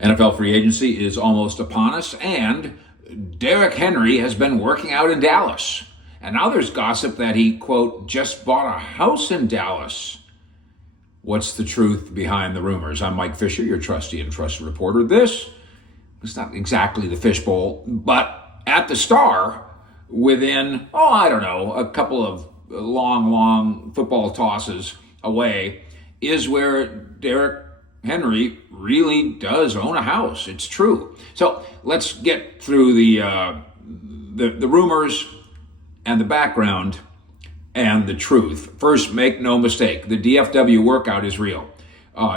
NFL free agency is almost upon us, and Derrick Henry has been working out in Dallas. And now there's gossip that he, quote, just bought a house in Dallas. What's the truth behind the rumors? I'm Mike Fisher, your trusty and trusted reporter. This is not exactly the fishbowl, but at the Star, within, a couple of long football tosses away, is where Derrick Henry really does own a house. It's true. So let's get through the rumors and the background and the truth. First, make no mistake, the DFW workout is real.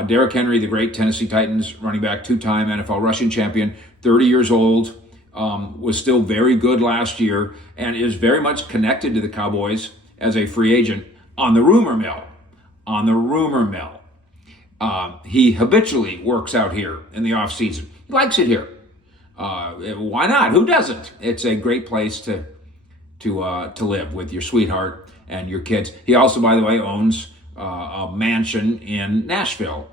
Derrick Henry, the great Tennessee Titans running back, two-time NFL rushing champion, 30 years old, was still very good last year and is very much connected to the Cowboys as a free agent on the rumor mill. He habitually works out here in the offseason. He likes it here. Why not? Who doesn't? It's a great place to live with your sweetheart and your kids. He also, by the way, owns a mansion in Nashville,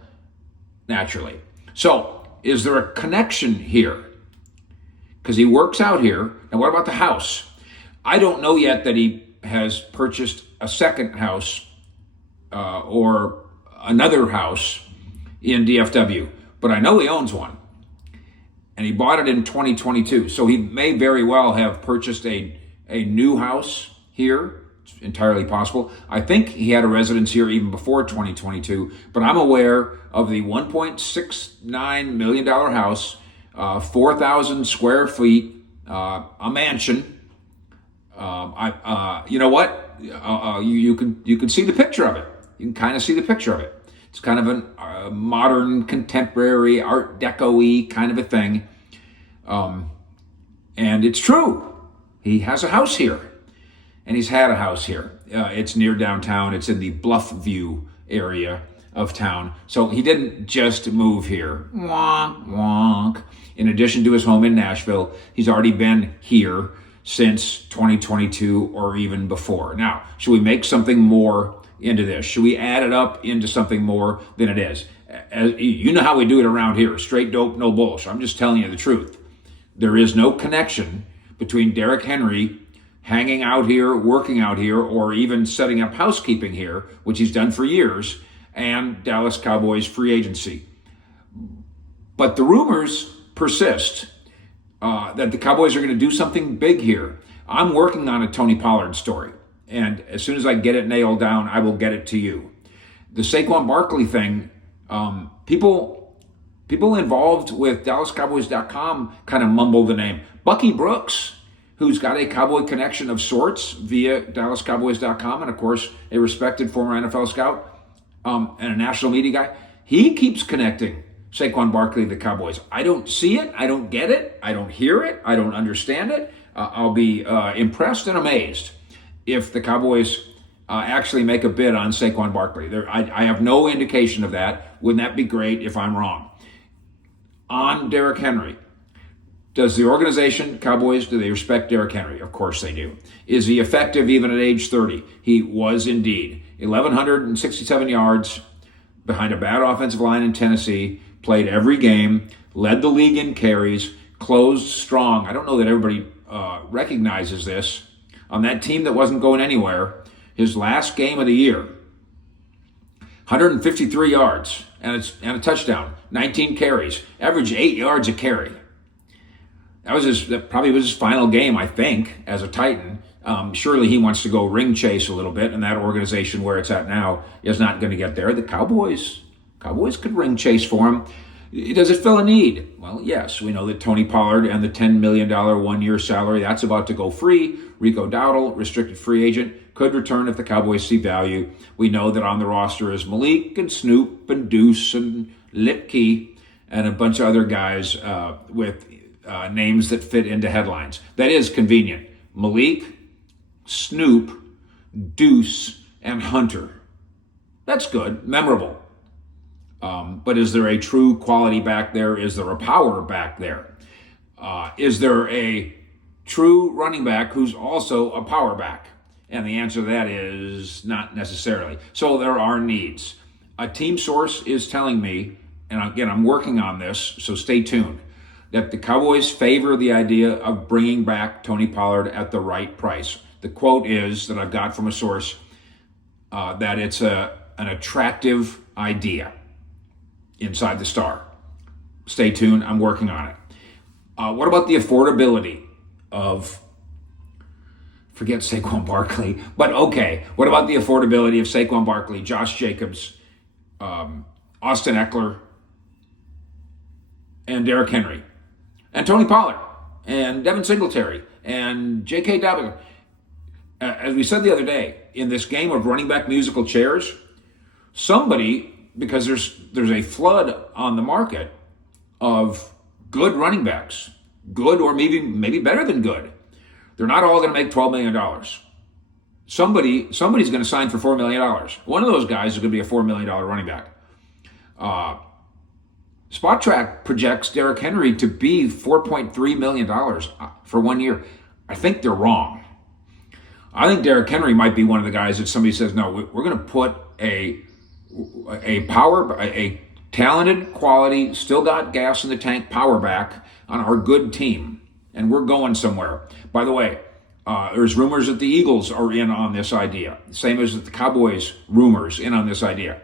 naturally. So is there a connection here? Because he works out here. And what about the house? I don't know yet that he has purchased a second house or another house in DFW, but I know he owns one. And he bought it in 2022. So he may very well have purchased a new house here. It's entirely possible. I think he had a residence here even before 2022, but I'm aware of the $1.69 million house, 4,000 square feet, a mansion. You know what? You can see the picture of it. You can kind of see the picture of it. It's kind of a modern, contemporary, Art Deco-y kind of a thing. And it's true. He has a house here, and he's had a house here. It's near downtown. It's in the Bluffview area of town. So he didn't just move here. Wonk, wonk. In addition to his home in Nashville, he's already been here since 2022 or even before. Now, should we make something more into this? Should we add it up into something more than it is? You know how we do it around here. Straight dope, no bullshit. I'm just telling you the truth. There is no connection between Derrick Henry hanging out here, working out here, or even setting up housekeeping here, which he's done for years, and Dallas Cowboys free agency. But the rumors persist that the Cowboys are going to do something big here. I'm working on a Tony Pollard story, and as soon as I get it nailed down, I will get it to you. The Saquon Barkley thing, people involved with DallasCowboys.com kind of mumble the name. Bucky Brooks, who's got a Cowboy connection of sorts via DallasCowboys.com, and of course, a respected former NFL scout and a national media guy, he keeps connecting Saquon Barkley to the Cowboys. I don't see it. I don't get it. I don't hear it. I don't understand it. I'll be impressed and amazed if the Cowboys actually make a bid on Saquon Barkley. I have no indication of that. Wouldn't that be great if I'm wrong? On Derrick Henry, does the organization, Cowboys, do they respect Derrick Henry? Of course they do. Is he effective even at age 30? He was indeed. 1,167 yards behind a bad offensive line in Tennessee, played every game, led the league in carries, closed strong. I don't know that everybody recognizes this. On that team that wasn't going anywhere, his last game of the year, 153 yards and a touchdown, 19 carries, average 8 yards a carry. That probably was his final game, I think, as a Titan. Surely he wants to go ring chase a little bit, and that organization where it's at now is not going to get there. The Cowboys could ring chase for him. Does it fill a need? Well, yes. We know that Tony Pollard and the $10 million one-year salary, that's about to go free. Rico Dowdle, restricted free agent, could return if the Cowboys see value. We know that on the roster is Malik and Snoop and Deuce and Lipke and a bunch of other guys with names that fit into headlines. That is convenient. Malik, Snoop, Deuce, and Hunter. That's good, memorable. But is there a true quality back there? Is there a power back there? Is there a true running back who's also a power back? And the answer to that is not necessarily. So there are needs. A team source is telling me, and again, I'm working on this, so stay tuned, that the Cowboys favor the idea of bringing back Tony Pollard at the right price. The quote is that I've got from a source that it's an attractive idea inside the Star. Stay tuned. I'm working on it. What about the affordability of, forget Saquon Barkley, but okay, what about the affordability of Saquon Barkley, Josh Jacobs, Austin Eckler, and Derrick Henry, and Tony Pollard, and Devin Singletary, and J.K. Dobbins? As we said the other day, in this game of running back musical chairs, somebody, because there's a flood on the market of good running backs, good or maybe better than good. They're not all going to make $12 million. Somebody's going to sign for $4 million. One of those guys is going to be a $4 million running back. Spot Track projects Derrick Henry to be $4.3 million for 1 year. I think they're wrong. I think Derrick Henry might be one of the guys that somebody says, no, we're going to put a talented, quality, still got gas in the tank power back on our good team, and we're going somewhere. By the way, there's rumors that the Eagles are in on this idea, same as the Cowboys rumors in on this idea.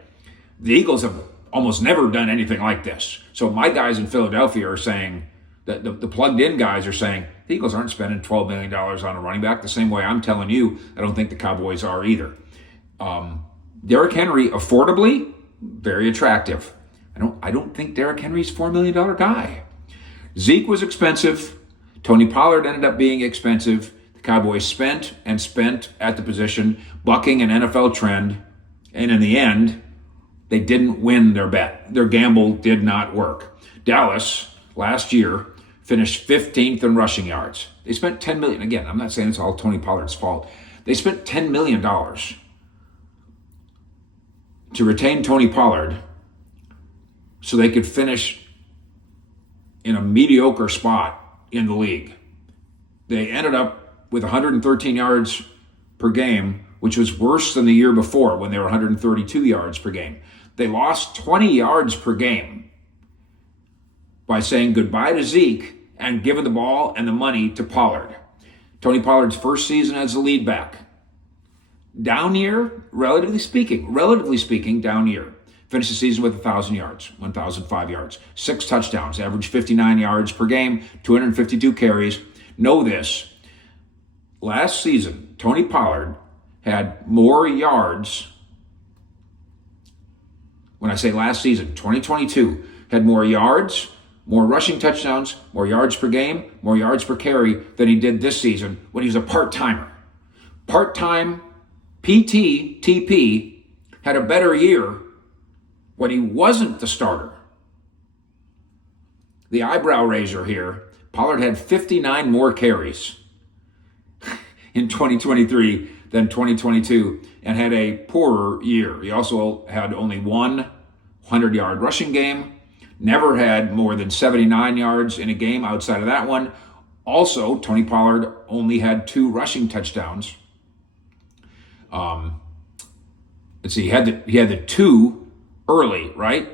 The Eagles have almost never done anything like this. So my guys in Philadelphia are saying, that the plugged-in guys are saying, the Eagles aren't spending $12 million on a running back the same way I'm telling you I don't think the Cowboys are either. Derrick Henry, affordably, very attractive. I don't think Derrick Henry's $4 million guy. Zeke was expensive. Tony Pollard ended up being expensive. The Cowboys spent at the position, bucking an NFL trend. And in the end, they didn't win their bet. Their gamble did not work. Dallas, last year, finished 15th in rushing yards. They spent $10 million. Again, I'm not saying it's all Tony Pollard's fault. They spent $10 million to retain Tony Pollard so they could finish in a mediocre spot in the league. They ended up with 113 yards per game, which was worse than the year before when they were 132 yards per game. They lost 20 yards per game by saying goodbye to Zeke and giving the ball and the money to Pollard. Tony Pollard's first season as a lead back. Down year, relatively speaking, down year. Finished the season with 1,000 yards, 1,005 yards, 6 touchdowns, averaged 59 yards per game, 252 carries. Know this, last season, Tony Pollard had more yards. When I say last season, 2022, had more yards, more rushing touchdowns, more yards per game, more yards per carry than he did this season when he was a part-timer. Part-time PT, TP, had a better year when he wasn't the starter. The eyebrow raiser here, Pollard had 59 more carries in 2023 than 2022 and had a poorer year. He also had only one 100-yard rushing game, never had more than 79 yards in a game outside of that one. Also, Tony Pollard only had 2 rushing touchdowns. He had the 2 early, right?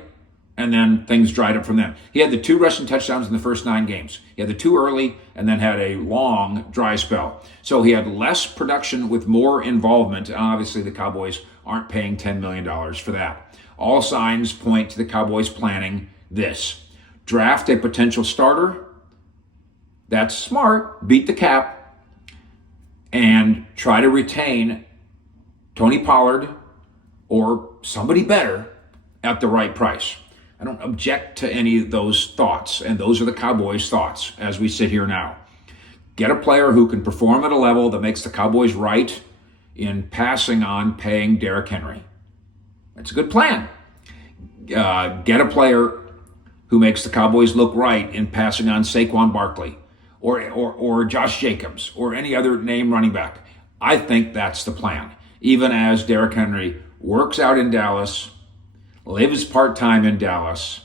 And then things dried up from them. He had the 2 rushing touchdowns in the first 9 games. He had the 2 early and then had a long dry spell. So he had less production with more involvement. And obviously the Cowboys aren't paying $10 million for that. All signs point to the Cowboys planning this. Draft a potential starter. That's smart. Beat the cap. And try to retain Tony Pollard or somebody better at the right price. I don't object to any of those thoughts, and those are the Cowboys' thoughts as we sit here now. Get a player who can perform at a level that makes the Cowboys right in passing on paying Derrick Henry. That's a good plan. Get a player who makes the Cowboys look right in passing on Saquon Barkley or Josh Jacobs or any other name running back. I think that's the plan. Even as Derrick Henry works out in Dallas, lives part-time in Dallas,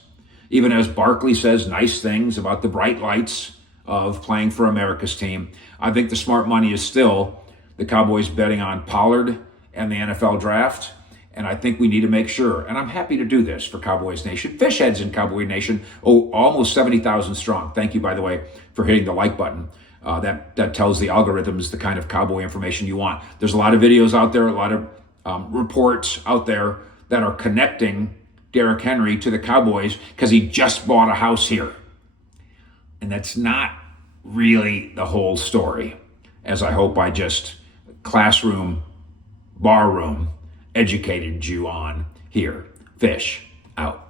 even as Barkley says nice things about the bright lights of playing for America's team, I think the smart money is still the Cowboys betting on Pollard and the NFL draft And I think we need to make sure, and I'm happy to do this for Cowboys Nation. Fish Heads in Cowboy Nation, almost 70,000 strong. Thank you, by the way, for hitting the like button. That tells the algorithms the kind of cowboy information you want. There's a lot of videos out there, a lot of reports out there that are connecting Derrick Henry to the Cowboys because he just bought a house here. And that's not really the whole story, as I hope I just classroom, barroom educated you on here. Fish out.